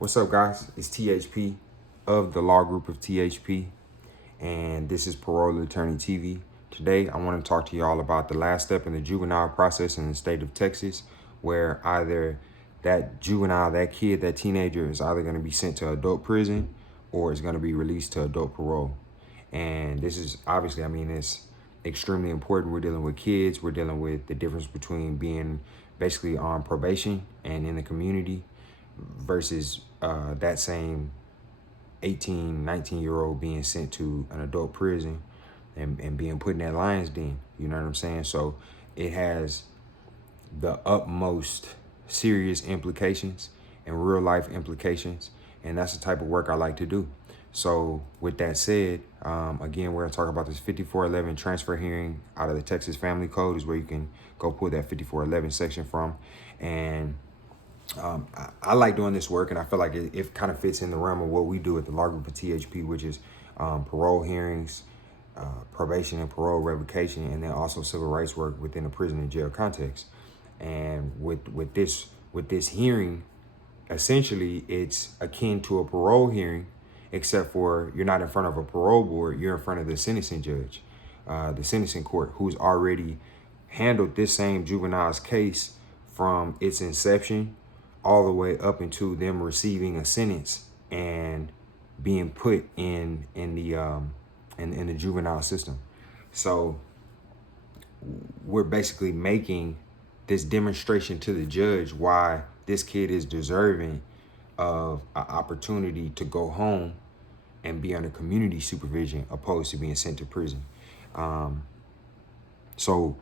What's up, guys? It's THP of the law group of THP, and this is Parole Attorney TV. Today, I want to talk to y'all about the last step in the juvenile process in the state of Texas, where either that juvenile, that kid, that teenager is either going to be sent to adult prison or is going to be released to adult parole. And this is obviously, it's extremely important. We're dealing with kids. We're dealing with the difference between being basically on probation and in the community versus that same 18, 19-year-old being sent to an adult prison and being put in that lion's den. You know what I'm saying? So it has the utmost serious implications and real life implications. And that's the type of work I like to do. So with that said, again, we're gonna talk about this 5411 transfer hearing out of the Texas Family Code is where you can go pull that 5411 section from. And I like doing this work, and I feel like it kind of fits in the realm of what we do at the law group of THP, which is parole hearings, probation and parole revocation, and then also civil rights work within the prison and jail context. And with this hearing, essentially it's akin to a parole hearing, except for you're not in front of a parole board, you're in front of the sentencing judge, the sentencing court, who's already handled this same juvenile's case from its inception all the way up into them receiving a sentence and being put in the juvenile system. So we're basically making this demonstration to the judge why this kid is deserving of an opportunity to go home and be under community supervision opposed to being sent to prison. So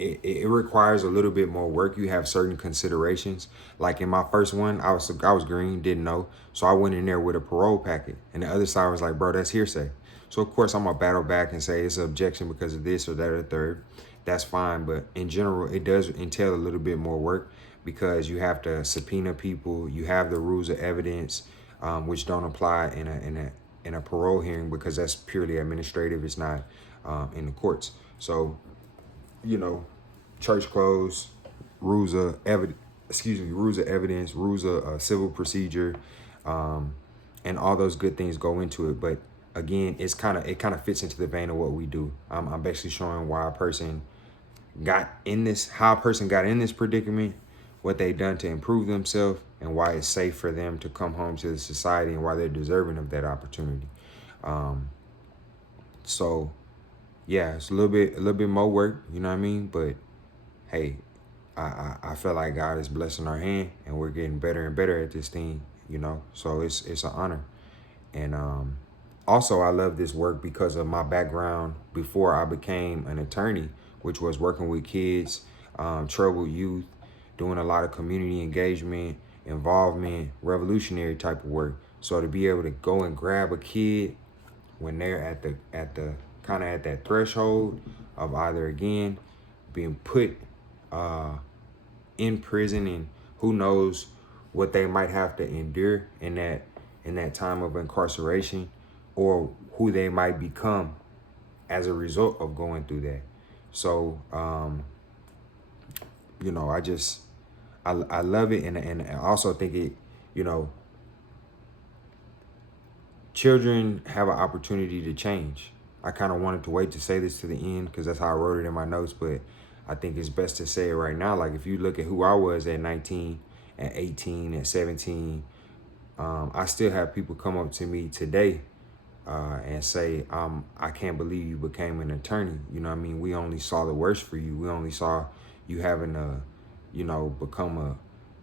it requires a little bit more work. You have certain considerations. Like in my first one, I was green, didn't know. So I went in there with a parole packet. And the other side was like, bro, that's hearsay. So of course I'm gonna battle back and say it's an objection because of this or that or third. That's fine. But in general, it does entail a little bit more work because you have to subpoena people. You have the rules of evidence, which don't apply in a parole hearing because that's purely administrative. It's not in the courts. So, church clothes, rules of evidence, rules of civil procedure, and all those good things go into it. But again, it kind of fits into the vein of what we do. I'm basically showing why a person got in this predicament, what they've done to improve themselves, and why it's safe for them to come home to the society and why they're deserving of that opportunity. So yeah, it's a little bit more work, you know what I mean? But hey, I feel like God is blessing our hand and we're getting better and better at this thing, so it's an honor. And also I love this work because of my background before I became an attorney, which was working with kids, troubled youth, doing a lot of community engagement, involvement, revolutionary type of work. So to be able to go and grab a kid when they're at the kind of at that threshold of either again being put in prison, and who knows what they might have to endure in that time of incarceration, or who they might become as a result of going through that. So I love it, and I also think it, children have an opportunity to change. I kind of wanted to wait to say this to the end because that's how I wrote it in my notes, but I think it's best to say it right now. Like if you look at who I was at 19, at 18, at 17, I still have people come up to me today and say, I can't believe you became an attorney. You know what I mean? We only saw the worst for you. We only saw you having become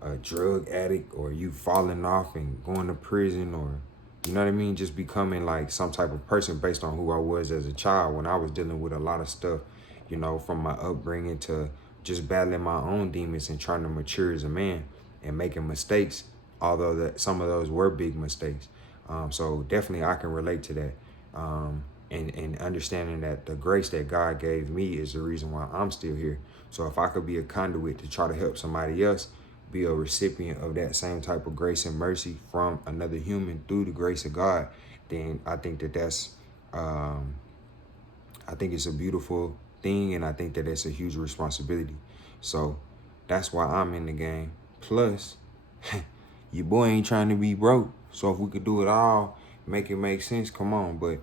a drug addict, or you falling off and going to prison, or you know what I mean? Just becoming like some type of person based on who I was as a child when I was dealing with a lot of stuff, from my upbringing to just battling my own demons and trying to mature as a man and making mistakes, although that some of those were big mistakes. So definitely I can relate to that. And understanding that the grace that God gave me is the reason why I'm still here. So if I could be a conduit to try to help somebody else be a recipient of that same type of grace and mercy from another human through the grace of God, then I think that's I think it's a beautiful thing, and I think that it's a huge responsibility. So that's why I'm in the game. Plus, your boy ain't trying to be broke. So if we could do it all, make it make sense, come on. But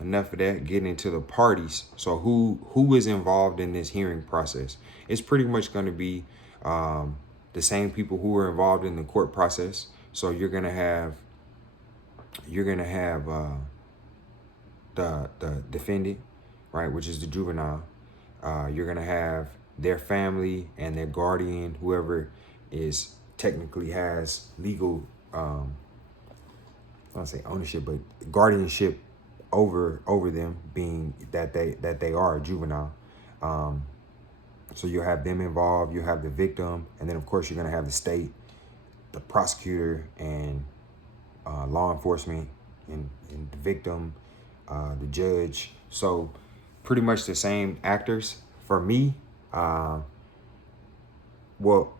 enough of that. Getting into the parties. So who is involved in this hearing process? It's pretty much going to be the same people who are involved in the court process. So you're gonna have the defendant, right, which is the juvenile. You're gonna have their family and their guardian, whoever is technically has legal, I don't say ownership, but guardianship over them, being that they are a juvenile. So you'll have them involved. You have the victim, and then of course you're gonna have the state, the prosecutor, and law enforcement, and the victim, the judge. So pretty much the same actors. For me, well,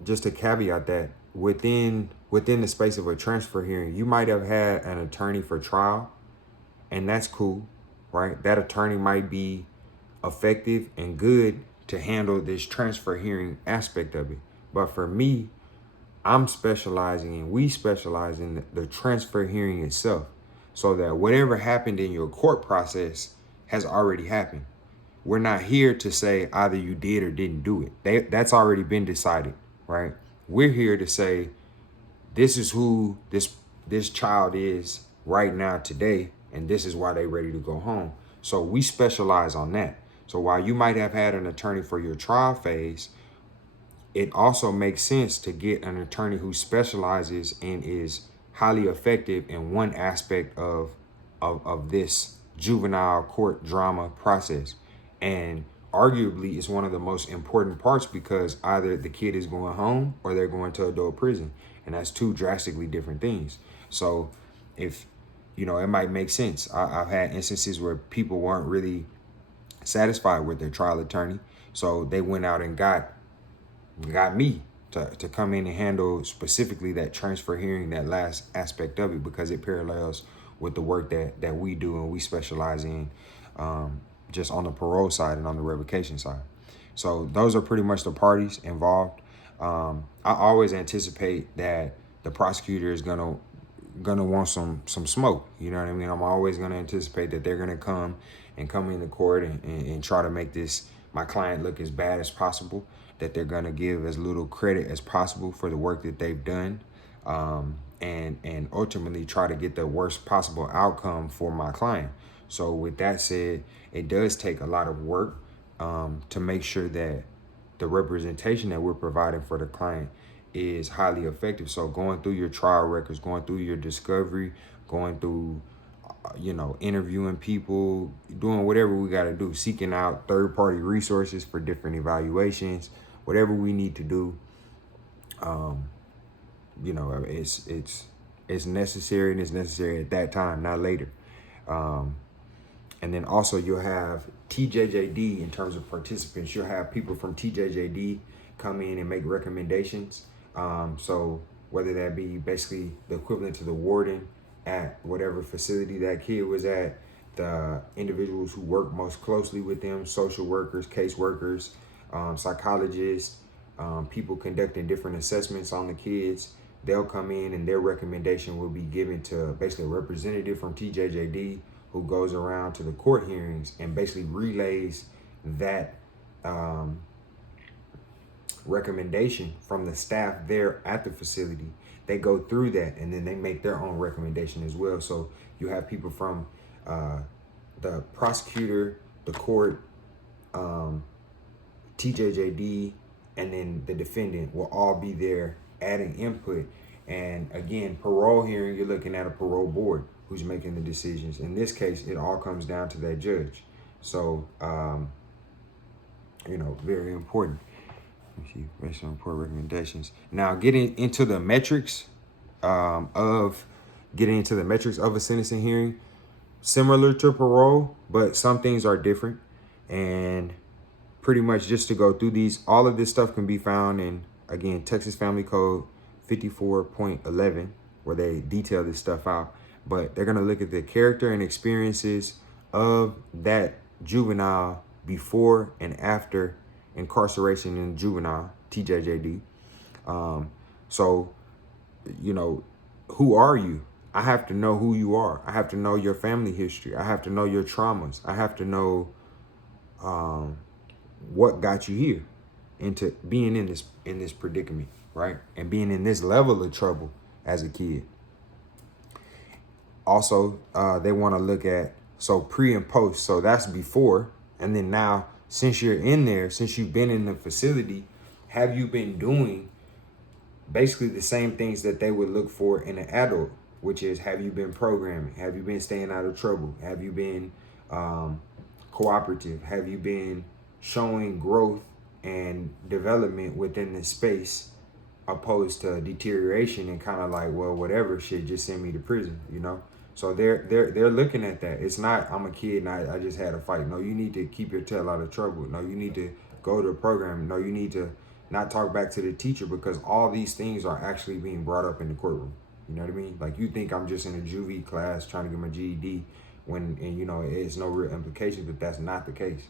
just to caveat that, within the space of a transfer hearing, you might have had an attorney for trial, and that's cool, right? That attorney might be effective and good to handle this transfer hearing aspect of it. But for me, I'm specializing, and we specialize in the transfer hearing itself, so that whatever happened in your court process has already happened. We're not here to say either you did or didn't do it. That's already been decided, right? We're here to say this is who this child is right now today, and this is why they're ready to go home. So we specialize on that. So while you might have had an attorney for your trial phase, it also makes sense to get an attorney who specializes and is highly effective in one aspect of this juvenile court drama process. And arguably, it's one of the most important parts, because either the kid is going home or they're going to adult prison. And that's two drastically different things. So if, it might make sense. I've had instances where people weren't really satisfied with their trial attorney. So they went out and got me to come in and handle specifically that transfer hearing, that last aspect of it, because it parallels with the work that we do and we specialize in, just on the parole side and on the revocation side. So those are pretty much the parties involved. I always anticipate that the prosecutor is gonna want some smoke. You know what I mean? I'm always gonna anticipate that they're gonna come into court and try to make my client look as bad as possible, that they're gonna give as little credit as possible for the work that they've done, and ultimately try to get the worst possible outcome for my client. So with that said, it does take a lot of work to make sure that the representation that we're providing for the client is highly effective. So going through your trial records, going through your discovery, going through, interviewing people, doing whatever we got to do, seeking out third-party resources for different evaluations, whatever we need to do. It's necessary, and it's necessary at that time, not later. And then also you'll have TJJD in terms of participants. You'll have people from TJJD come in and make recommendations. So whether that be basically the equivalent to the warden at whatever facility that kid was at, the individuals who work most closely with them, social workers, caseworkers, psychologists, people conducting different assessments on the kids, they'll come in and their recommendation will be given to basically a representative from TJJD, who goes around to the court hearings and basically relays that recommendation from the staff there at the facility. They go through that and then they make their own recommendation as well. So you have people from the prosecutor, the court, TJJD, and then the defendant will all be there adding input. And again, parole hearing, you're looking at a parole board who's making the decisions. In this case, it all comes down to that judge. So, very important. Let me see, based on report recommendations. Now, getting into the metrics of a sentencing hearing, similar to parole, but some things are different. And pretty much just to go through these, all of this stuff can be found in, again, Texas Family Code 54.11, where they detail this stuff out. But they're going to look at the character and experiences of that juvenile before and after incarceration in juvenile, TJJD. So you know, who are you? I have to know who you are. I have to know your family history. I have to know your traumas. I have to know what got you here into being in this predicament, right? And being in this level of trouble as a kid. Also, they want to look at, so pre and post. So that's before. And then now, since you're in there, since you've been in the facility, have you been doing basically the same things that they would look for in an adult, which is, have you been programming? Have you been staying out of trouble? Have you been cooperative? Have you been showing growth and development within this space, opposed to deterioration and kind of like, well, whatever, shit, just send me to prison, you know? So they're looking at that. It's not, I'm a kid and I just had a fight. No, you need to keep your tail out of trouble. No, you need to go to a program. No, you need to not talk back to the teacher, because all these things are actually being brought up in the courtroom. You know what I mean? Like, you think I'm just in a juvie class trying to get my GED and you know, it's no real implications, but that's not the case.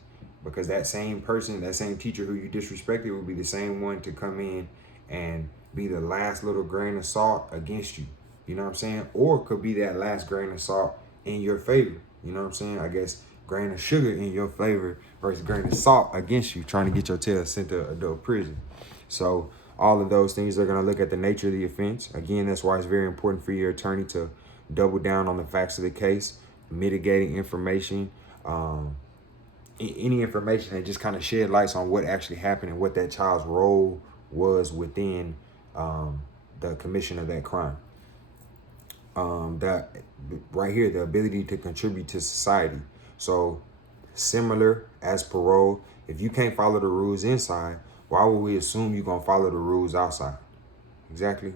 Because that same person, that same teacher who you disrespected will be the same one to come in and be the last little grain of salt against you. You know what I'm saying? Or it could be that last grain of salt in your favor. You know what I'm saying? I guess grain of sugar in your favor versus grain of salt against you, trying to get your tail sent to adult prison. So all of those things, they're going to look at the nature of the offense. Again, that's why it's very important for your attorney to double down on the facts of the case, mitigating information, any information that just kind of shed lights on what actually happened and what that child's role was within the commission of that crime. That right here, the ability to contribute to society. So similar as parole, if you can't follow the rules inside, why would we assume you're going to follow the rules outside? Exactly.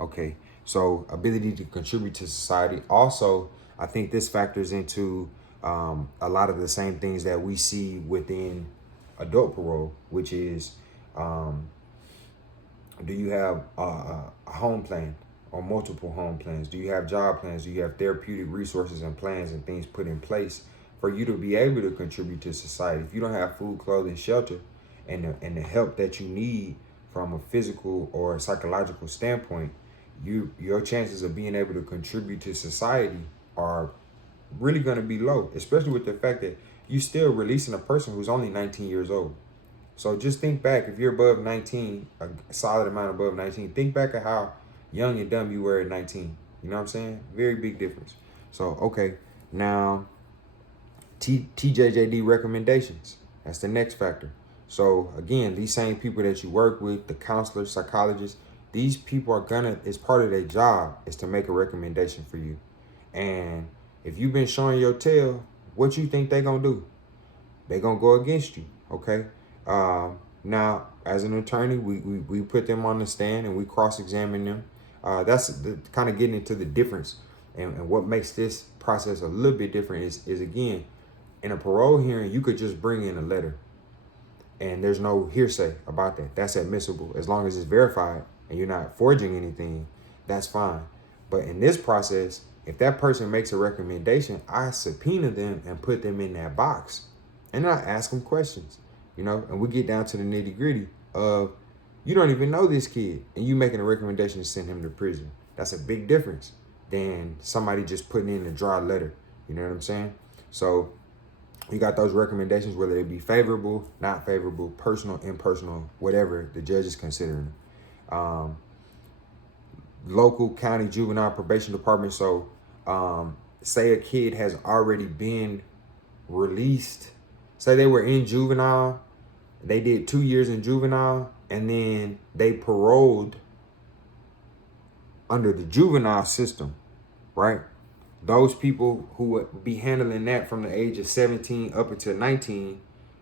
Okay. So ability to contribute to society. Also, I think this factors into a lot of the same things that we see within adult parole, which is, do you have a home plan or multiple home plans? Do you have job plans? Do you have therapeutic resources and plans and things put in place for you to be able to contribute to society? If you don't have food, clothing, shelter, and the help that you need from a physical or psychological standpoint, your chances of being able to contribute to society are really going to be low, especially with the fact that you still releasing a person who's only 19 years old. So just think back, if you're above 19, a solid amount above 19, think back at how young and dumb you were at 19. You know what I'm saying? Very big difference. So, okay, now Tjjd Recommendations. That's the next factor. So again, these same people that you work with, the counselors, psychologists, these people are gonna, it's part of their job is to make a recommendation for you. And if you've been showing your tail, what you think they gonna do? They gonna go against you, okay? Now, as an attorney, we put them on the stand and we cross-examine them. That's kind of getting into the difference. And what makes this process a little bit different is again, in a parole hearing, you could just bring in a letter and there's no hearsay about that. That's admissible. As long as it's verified and you're not forging anything, that's fine. But in this process, if that person makes a recommendation, I subpoena them and put them in that box and I ask them questions, you know, and we get down to the nitty gritty of, you don't even know this kid and you making a recommendation to send him to prison. That's a big difference than somebody just putting in a dry letter. You know what I'm saying? So you got those recommendations, whether they be favorable, not favorable, personal, impersonal, whatever the judge is considering. Local county juvenile probation department. So say a kid has already been released. Say they were in juvenile, they did 2 years in juvenile, and then they paroled under the juvenile system, right? Those people who would be handling that from the age of 17 up until 19,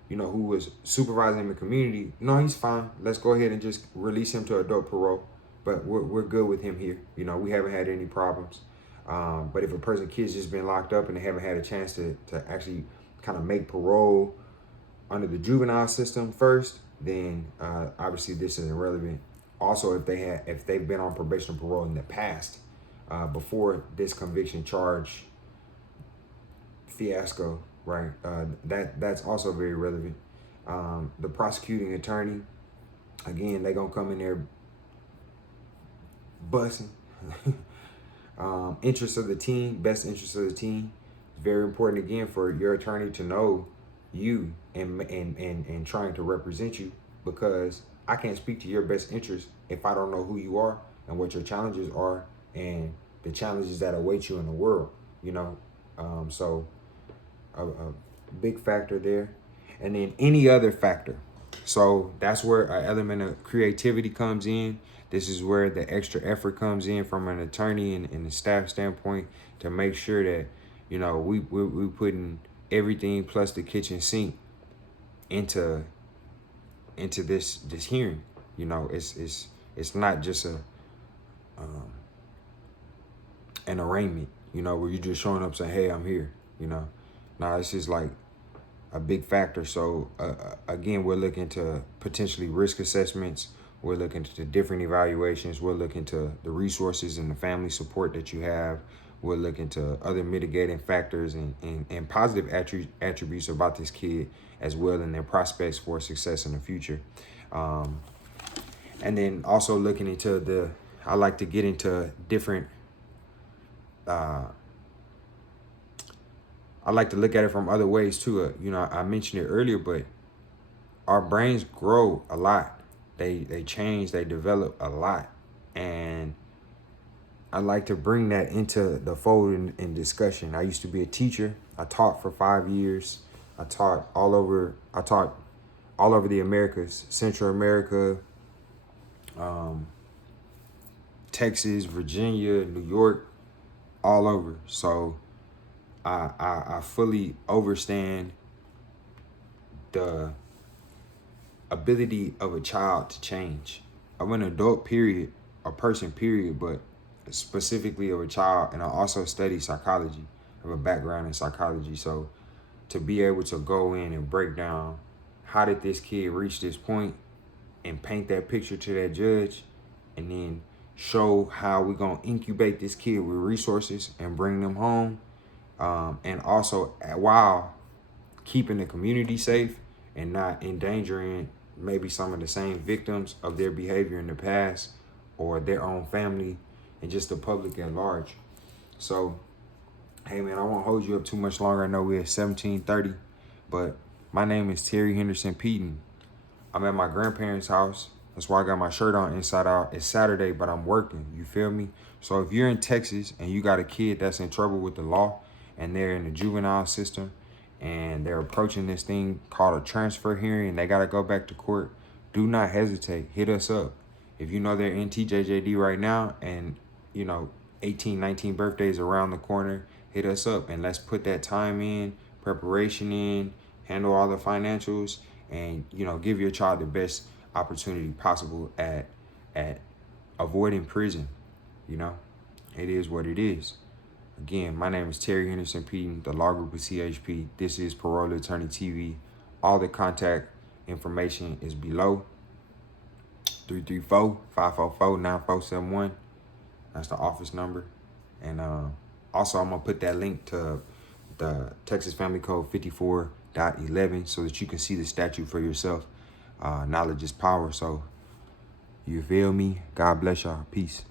you know, who was supervising in the community, no, he's fine. Let's go ahead and just release him to adult parole. But we're good with him here. You know, we haven't had any problems. But if a kid's just been locked up and they haven't had a chance to actually kind of make parole under the juvenile system first, then obviously this is irrelevant. Also, if they've been on probation or parole in the past, before this conviction charge fiasco, right? That's also very relevant. The prosecuting attorney, again, they're gonna come in there bussing. Interest of the team, best interest of the team. It's very important again for your attorney to know you and trying to represent you, because I can't speak to your best interest if I don't know who you are and what your challenges are and the challenges that await you in the world, you know. So a big factor there. And then any other factor. So that's where an element of creativity comes in. This is where the extra effort comes in from an attorney and the staff standpoint to make sure that, you know, we putting everything plus the kitchen sink into this hearing. You know, it's not just an arraignment, you know, where you're just showing up saying, hey, I'm here, you know. Now, this is like a big factor. So again, we're looking to potentially risk assessments. We're looking to different evaluations. We're looking to the resources and the family support that you have. We're looking to other mitigating factors and positive attributes about this kid as well, and their prospects for success in the future. And then also looking into I like to get into different, I like to look at it from other ways too. You know, I mentioned it earlier, but our brains grow a lot. They change, they develop a lot. And I like to bring that into the fold in discussion. I used to be a teacher. I taught for 5 years. I taught all over the Americas, Central America, Texas, Virginia, New York, all over. So I fully understand the ability of a child to change, of an adult period, a person period, but specifically of a child. And I also study psychology, I have a background in psychology. So to be able to go in and break down how did this kid reach this point and paint that picture to that judge, and then show how we're going to incubate this kid with resources and bring them home. And also while keeping the community safe and not endangering maybe some of the same victims of their behavior in the past or their own family and just the public at large. So, hey man, I won't hold you up too much longer. I know we're at 17:30, but my name is Terry Henderson Peaton. I'm at my grandparents' house. That's why I got my shirt on inside out. It's Saturday, but I'm working. You feel me? So if you're in Texas and you got a kid that's in trouble with the law and they're in the juvenile system and they're approaching this thing called a transfer hearing and they got to go back to court, do not hesitate. Hit us up. If you know they're in TJJD right now and, you know, 18, 19 birthdays around the corner, hit us up and let's put that time in, preparation in, handle all the financials, and, you know, give your child the best opportunity possible at avoiding prison. You know, it is what it is. Again, my name is Terry Henderson Peaton, the law group of CHP. This is Parole Attorney TV. All the contact information is below. 334-544-9471. That's the office number. And also, I'm going to put that link to the Texas Family Code 54.11 so that you can see the statute for yourself. Knowledge is power. So, you feel me? God bless y'all. Peace.